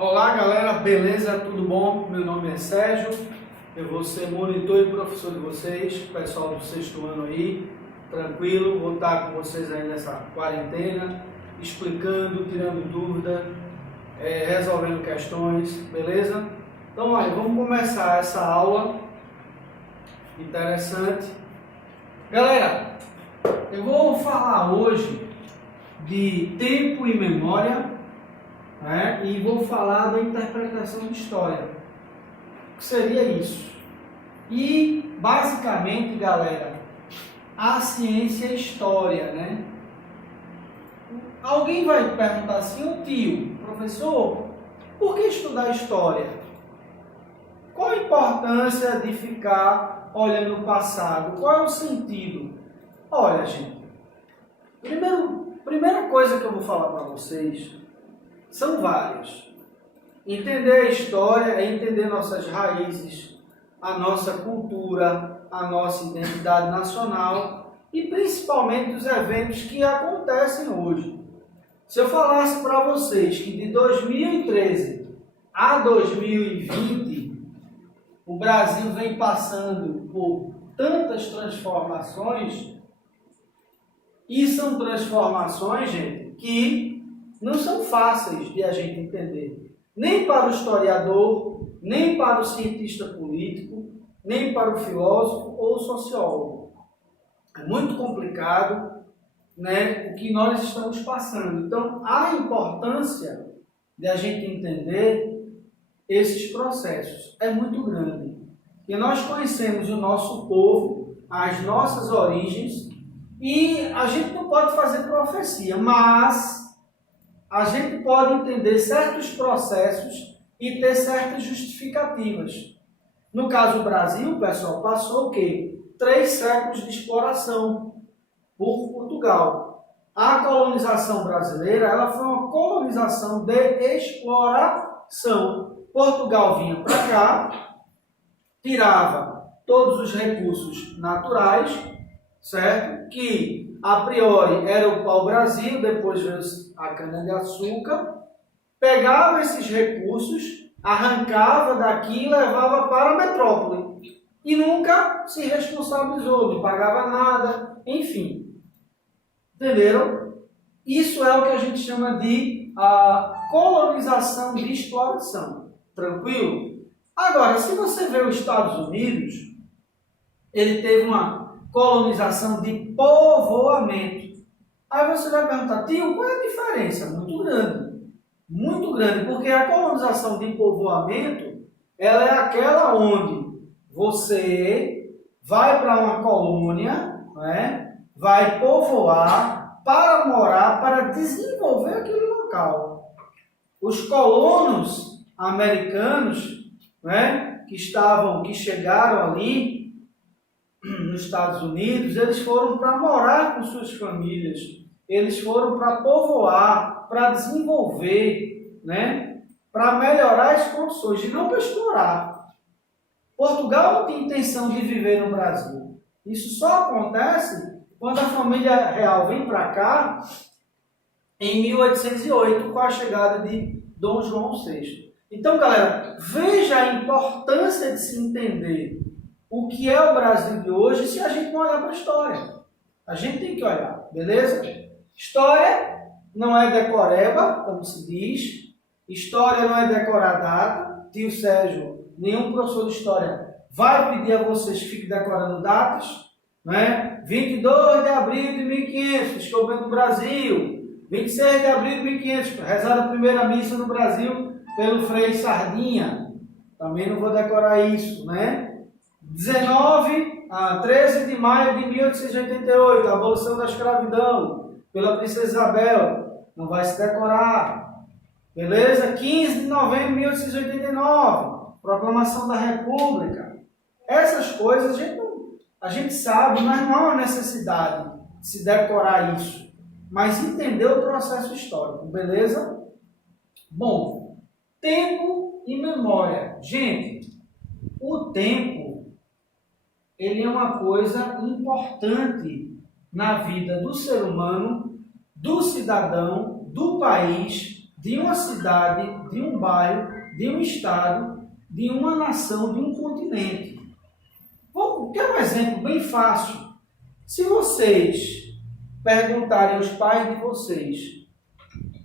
Olá galera, beleza? Tudo bom? Meu nome é Sérgio, eu vou ser monitor e professor de vocês, pessoal do sexto ano aí, tranquilo, vou estar com vocês aí nessa quarentena, explicando, tirando dúvida, resolvendo questões, beleza? Então olha, vamos começar essa aula interessante. Galera, eu vou falar hoje de tempo e memória, né? E vou falar da interpretação de história. O que seria isso? E, basicamente, galera, a ciência é história, né? Alguém vai perguntar assim, ô tio, professor, por que estudar história? Qual a importância de ficar olhando o passado? Qual é o sentido? Olha, gente, primeira coisa que eu vou falar para vocês são várias. Entender a história é entender nossas raízes, a nossa cultura, a nossa identidade nacional e principalmente os eventos que acontecem hoje. Se eu falasse para vocês que de 2013 a 2020 o Brasil vem passando por tantas transformações, e são transformações, gente, que não são fáceis de a gente entender. Nem para o historiador, nem para o cientista político, nem para o filósofo ou sociólogo. É muito complicado, né, o que nós estamos passando. Então, a importância de a gente entender esses processos é muito grande. E nós conhecemos o nosso povo, as nossas origens, e a gente não pode fazer profecia, mas a gente pode entender certos processos e ter certas justificativas. No caso do Brasil, pessoal, passou o quê? 3 séculos de exploração por Portugal. A colonização brasileira, ela foi uma colonização de exploração. Portugal vinha para cá, tirava todos os recursos naturais, certo? Que a priori era o pau-brasil, depois veio a cana-de-açúcar, pegava esses recursos, arrancava daqui e levava para a metrópole. E nunca se responsabilizou, não pagava nada, enfim. Entenderam? Isso é o que a gente chama de a colonização de exploração. Tranquilo? Agora, se você vê os Estados Unidos, ele teve uma colonização de povoamento. Aí você vai perguntar, tio, qual é a diferença? Muito grande, porque a colonização de povoamento, ela é aquela onde você vai para uma colônia, né, vai povoar para morar, para desenvolver aquele local. Os colonos americanos, né, que chegaram ali nos Estados Unidos, eles foram para morar com suas famílias, eles foram para povoar, para desenvolver, né, para melhorar as condições, e não para explorar. Portugal não tem intenção de viver no Brasil. Isso só acontece quando a família real vem para cá em 1808, com a chegada de Dom João VI. Então, galera, veja a importância de se entender o que é o Brasil de hoje se a gente não olhar para a história. A gente tem que olhar, beleza? História não é decoreba, como se diz. História não é decorar data. Tio Sérgio, nenhum professor de história vai pedir a vocês que fiquem decorando datas, né? 22 de abril de 1500, descobrindo o Brasil. 26 de abril de 1500, rezada a primeira missa no Brasil pelo Frei Sardinha. Também não vou decorar isso, né? 13 de maio de 1888, a abolição da escravidão pela princesa Isabel. Não vai se decorar. Beleza? 15 de novembro de 1889, proclamação da República. Essas coisas a gente sabe, mas não há uma necessidade de se decorar isso. Mas entender o processo histórico, beleza? Bom, tempo e memória. Gente, o tempo, ele é uma coisa importante na vida do ser humano, do cidadão, do país, de uma cidade, de um bairro, de um estado, de uma nação, de um continente. Vou ter um exemplo bem fácil. Se vocês perguntarem aos pais de vocês,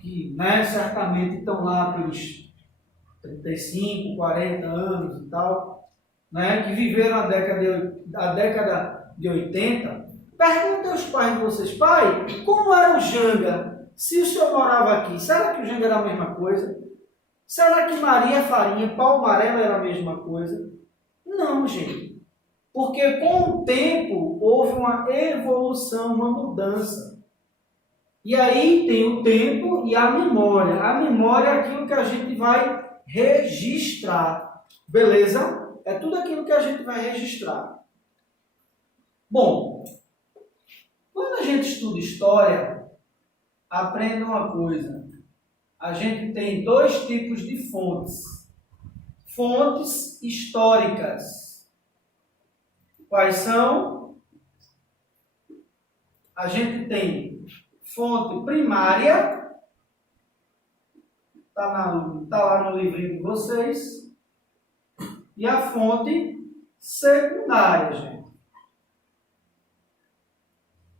que certamente estão lá pelos 35, 40 anos e tal, que viveram a década de 80, perguntem aos pais de vocês, pai, como era o Janga? Se o senhor morava aqui, será que o Janga era a mesma coisa? Será que Maria Farinha, Palmarela era a mesma coisa? Não, gente. Porque com o tempo houve uma evolução, uma mudança. E aí tem o tempo e a memória. A memória é aquilo que a gente vai registrar. Beleza? É tudo aquilo que a gente vai registrar. Bom, quando a gente estuda história, aprenda uma coisa. A gente tem dois tipos de fontes. Fontes históricas. Quais são? A gente tem fonte primária, está lá no livrinho de vocês, e a fonte secundária, gente.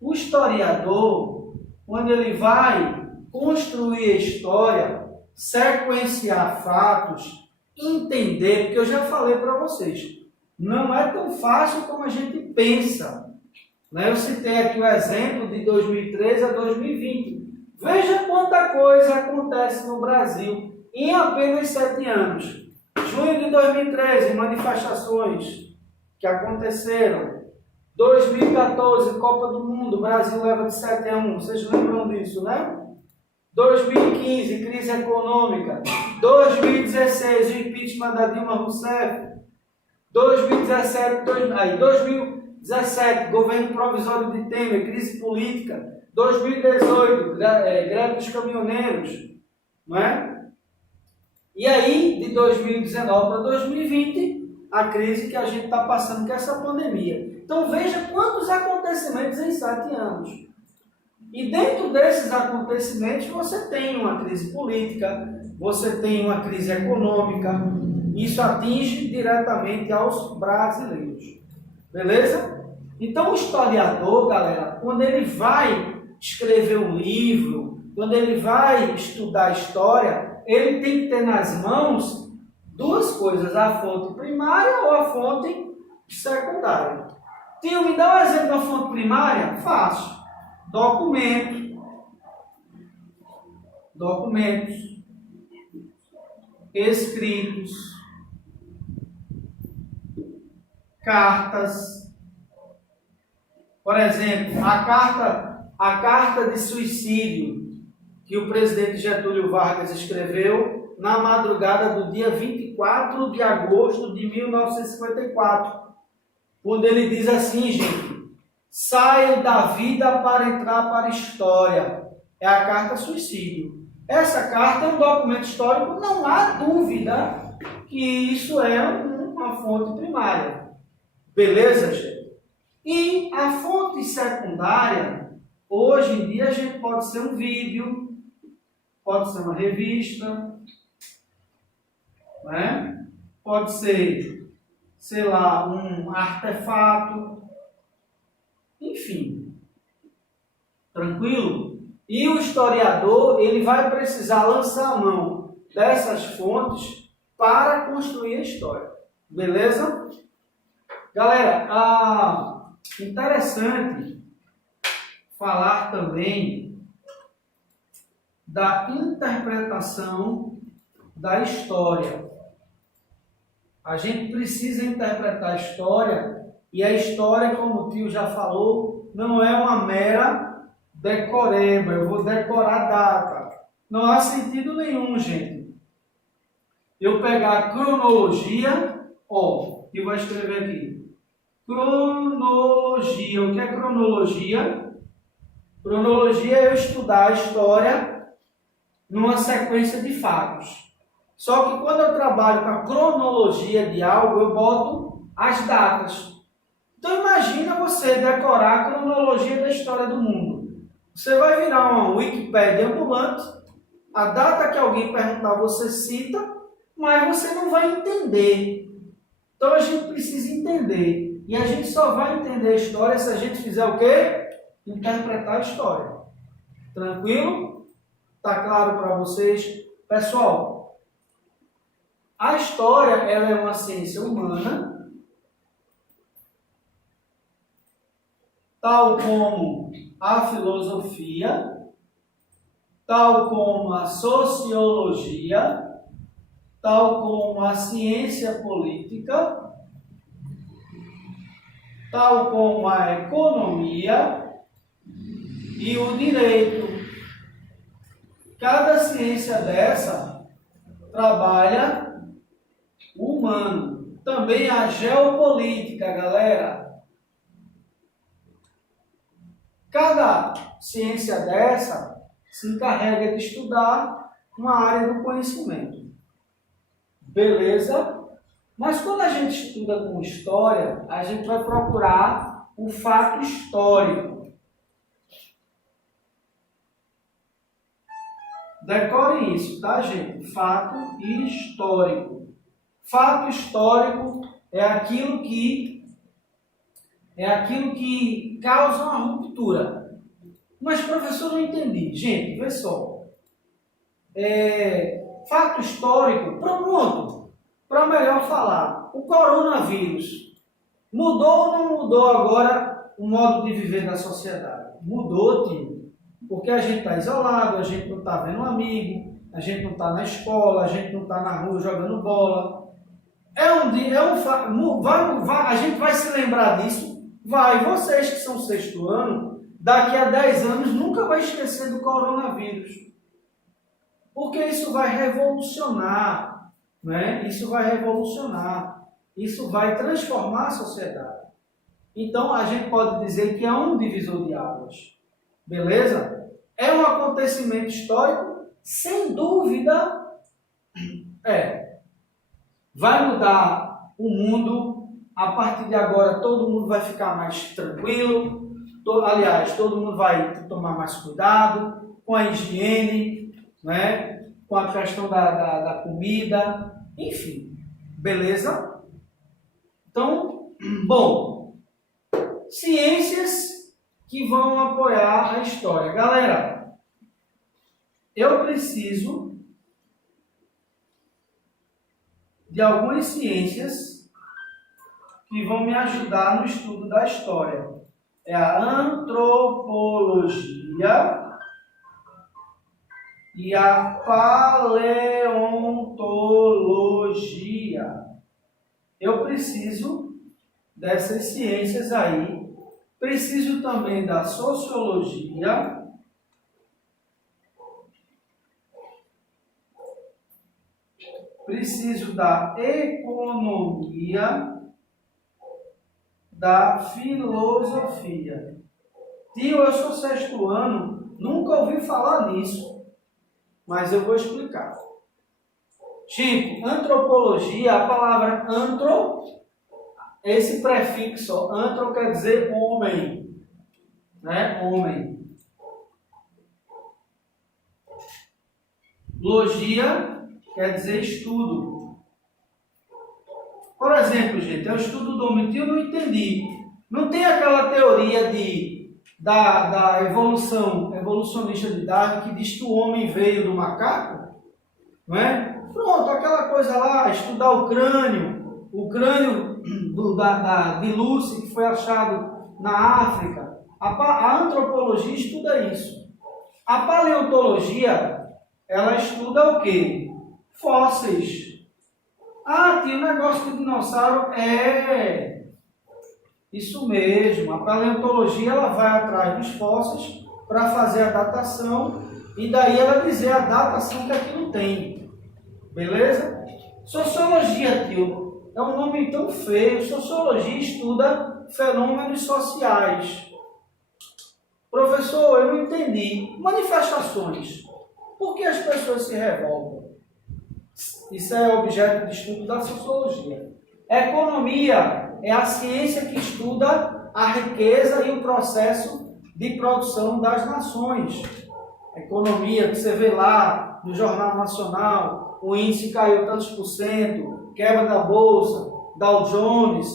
O historiador, quando ele vai construir a história, sequenciar fatos, entender, porque eu já falei para vocês, não é tão fácil como a gente pensa. Eu citei aqui o exemplo de 2013 a 2020. Veja quanta coisa acontece no Brasil em apenas 7 anos. Junho de 2013, manifestações que aconteceram. 2014, Copa do Mundo, o Brasil leva de 7-1. Vocês lembram disso, né? 2015, crise econômica. 2016, o impeachment da Dilma Rousseff. 2017, governo provisório de Temer, crise política. 2018, greve dos caminhoneiros, não é? E aí, de 2019 para 2020, a crise que a gente está passando, que é essa pandemia. Então veja quantos acontecimentos em 7 anos. E dentro desses acontecimentos, você tem uma crise política, você tem uma crise econômica. Isso atinge diretamente aos brasileiros. Beleza? Então, o historiador, galera, quando ele vai escrever um livro, quando ele vai estudar a história, ele tem que ter nas mãos duas coisas, a fonte primária ou a fonte secundária. Tio, me dá um exemplo da fonte primária? Fácil. Documentos, escritos, cartas. Por exemplo, a carta de suicídio que o presidente Getúlio Vargas escreveu na madrugada do dia 24 de agosto de 1954, quando ele diz assim, gente, saio da vida para entrar para a história. É a carta suicídio. Essa carta é um documento histórico, não há dúvida que isso é uma fonte primária. Beleza, gente? E a fonte secundária, hoje em dia a gente pode ser um vídeo, pode ser uma revista, né? Pode ser, sei lá, um artefato, enfim. Tranquilo? E o historiador, ele vai precisar lançar a mão dessas fontes para construir a história. Beleza? Galera, interessante falar também da interpretação da história. A gente precisa interpretar a história, e a história, como o tio já falou, não é uma mera decoreba, eu vou decorar a data. Não há sentido nenhum, gente. Eu pegar a cronologia, eu vou escrever aqui. Cronologia. O que é cronologia? Cronologia é eu estudar a história numa sequência de fatos. Só que quando eu trabalho com a cronologia de algo, eu boto as datas. Então imagina você decorar a cronologia da história do mundo. Você vai virar uma Wikipédia ambulante A data que alguém perguntar, você cita, mas você não vai entender. Então a gente precisa entender. E a gente só vai entender a história se a gente fizer o quê? Interpretar a história. Tranquilo? Tá claro para vocês? Pessoal, a história ela é uma ciência humana, tal como a filosofia, tal como a sociologia, tal como a ciência política, tal como a economia e o direito. Cada ciência dessa trabalha o humano. Também a geopolítica, galera. Cada ciência dessa se encarrega de estudar uma área do conhecimento. Beleza? Mas quando a gente estuda com história, a gente vai procurar o fato histórico. Decore isso, tá, gente? Fato histórico. Fato histórico é aquilo que causa uma ruptura. Mas, professor, não entendi. Gente, vê só. Fato histórico, pronto. Para melhor falar, o coronavírus mudou ou não mudou agora o modo de viver da sociedade? Mudou, tio. Porque a gente está isolado, a gente não está vendo um amigo, a gente não está na escola, a gente não está na rua jogando bola. A gente vai se lembrar disso? Vai. Vocês que são sexto ano, daqui a 10 anos nunca vai esquecer do coronavírus. Porque isso vai revolucionar, né? Isso vai revolucionar. Isso vai transformar a sociedade. Então, a gente pode dizer que é um divisor de águas. Beleza? É um acontecimento histórico? Sem dúvida, vai mudar o mundo. A partir de agora, todo mundo vai ficar mais tranquilo. Aliás, todo mundo vai tomar mais cuidado com a higiene, né? Com a questão da comida. Enfim, beleza? Então, bom, ciências que vão apoiar a história. Galera, eu preciso de algumas ciências que vão me ajudar no estudo da história. É a antropologia e a paleontologia. Eu preciso dessas ciências aí. Preciso também da sociologia. Preciso da economia, da filosofia. Tio, eu sou sexto ano, nunca ouvi falar nisso, mas eu vou explicar. Tipo, antropologia, a palavra antro, esse prefixo, antro quer dizer homem, né? Homem. Logia quer dizer estudo. Por exemplo, gente, eu estudo do homem, eu não entendi. Não tem aquela teoria da evolucionista de Darwin que diz que o homem veio do macaco? Não é? Pronto, aquela coisa lá, estudar o crânio de Lucy, que foi achado na África. A antropologia estuda isso. A paleontologia, ela estuda o quê? Fósseis. Ah, tem um negócio de dinossauro. Isso mesmo. A paleontologia, ela vai atrás dos fósseis para fazer a datação e daí ela dizer a datação que aquilo tem. Beleza? Sociologia, tio, é um nome tão feio. Sociologia estuda fenômenos sociais. Professor, eu não entendi. Manifestações. Por que as pessoas se revoltam? Isso é objeto de estudo da sociologia. Economia é a ciência que estuda a riqueza e o processo de produção das nações. Economia, que você vê lá no Jornal Nacional, o índice caiu tantos por cento, quebra da Bolsa, Dow Jones,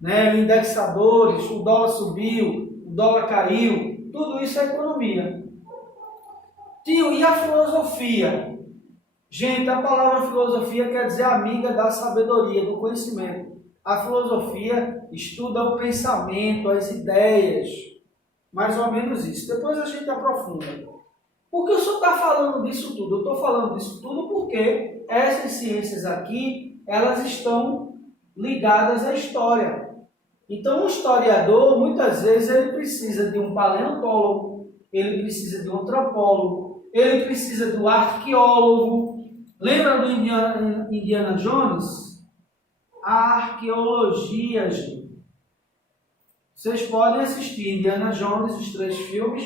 né, indexadores, o dólar subiu, o dólar caiu, tudo isso é economia. Tio, e a filosofia? Gente, a palavra filosofia quer dizer amiga da sabedoria, do conhecimento. A filosofia estuda o pensamento, as ideias, mais ou menos isso. Depois a gente aprofunda. Por que o senhor está falando disso tudo? Eu estou falando disso tudo porque essas ciências aqui, elas estão ligadas à história. Então, um historiador, muitas vezes, ele precisa de um paleontólogo, ele precisa de um antropólogo, ele precisa do arqueólogo. Lembra do Indiana Jones? A arqueologia, gente. Vocês podem assistir Indiana Jones, os 3 filmes,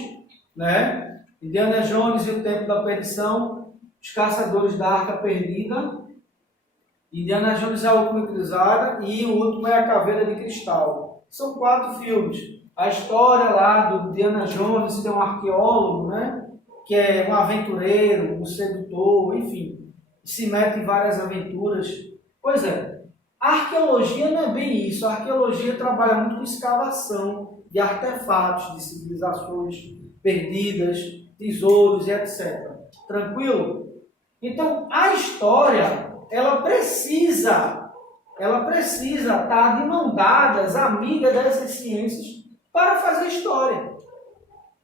né? Indiana Jones e o Templo da Perdição, Os Caçadores da Arca Perdida. Indiana Jones é a Última Cruzada e o último é a Caveira de Cristal. São 4 filmes. A história lá do Indiana Jones, tem um arqueólogo, né? Que é um aventureiro, um sedutor, enfim, se mete em várias aventuras. Pois é, a arqueologia não é bem isso. A arqueologia trabalha muito com escavação de artefatos, de civilizações perdidas, tesouros e etc. Tranquilo? Então, a história, ela precisa estar de mão dadas, amiga dessas ciências, para fazer história. O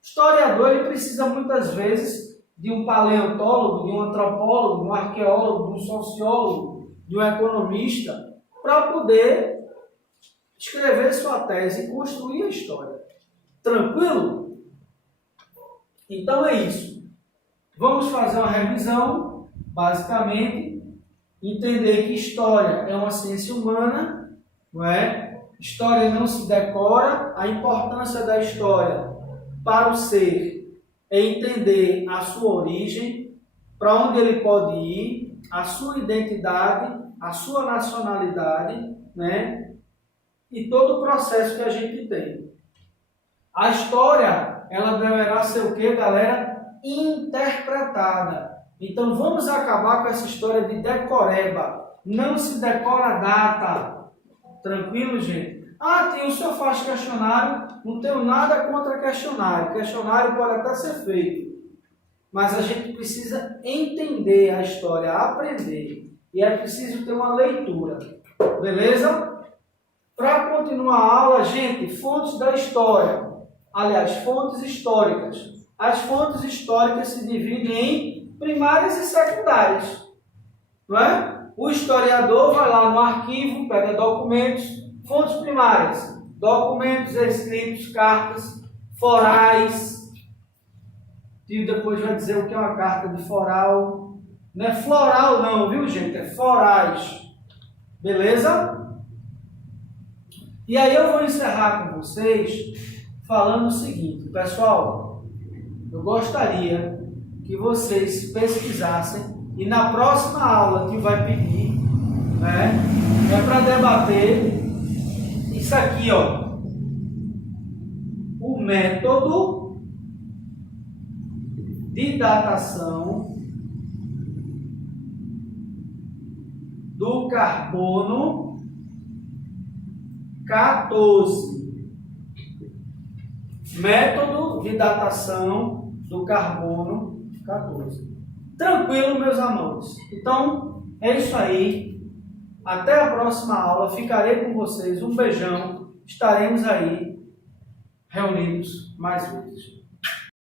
historiador, ele precisa muitas vezes de um paleontólogo, de um antropólogo, de um arqueólogo, de um sociólogo, de um economista, para poder escrever sua tese e construir a história. Tranquilo? Então é isso. Vamos fazer uma revisão, basicamente, entender que história é uma ciência humana, não é? História não se decora, a importância da história para o ser é entender a sua origem, para onde ele pode ir, a sua identidade, a sua nacionalidade, né? E todo o processo que a gente tem. A história, ela deverá ser o quê, galera? Interpretada. Então vamos acabar com essa história de decoreba. Não se decora a data. Tranquilo, gente? Ah, tio, o senhor faz questionário, não tenho nada contra questionário. Questionário pode até ser feito. Mas a gente precisa entender a história, aprender. E é preciso ter uma leitura. Beleza? Para continuar a aula, gente, fontes da história. Aliás, fontes históricas. As fontes históricas se dividem em primárias e secundárias. Não é? O historiador vai lá no arquivo, pega documentos, fontes primárias, documentos escritos, cartas, forais. E depois vai dizer o que é uma carta de foral. Não é floral não, viu, gente? É forais. Beleza? E aí eu vou encerrar com vocês falando o seguinte, pessoal, eu gostaria que vocês pesquisassem e na próxima aula que vai pedir, né, é para debater isso aqui, ó, o método de datação do carbono 14. Método de datação do carbono 14. Tranquilo, meus amores? Então, é isso aí. Até a próxima aula. Ficarei com vocês. Um beijão. Estaremos aí reunidos mais vezes.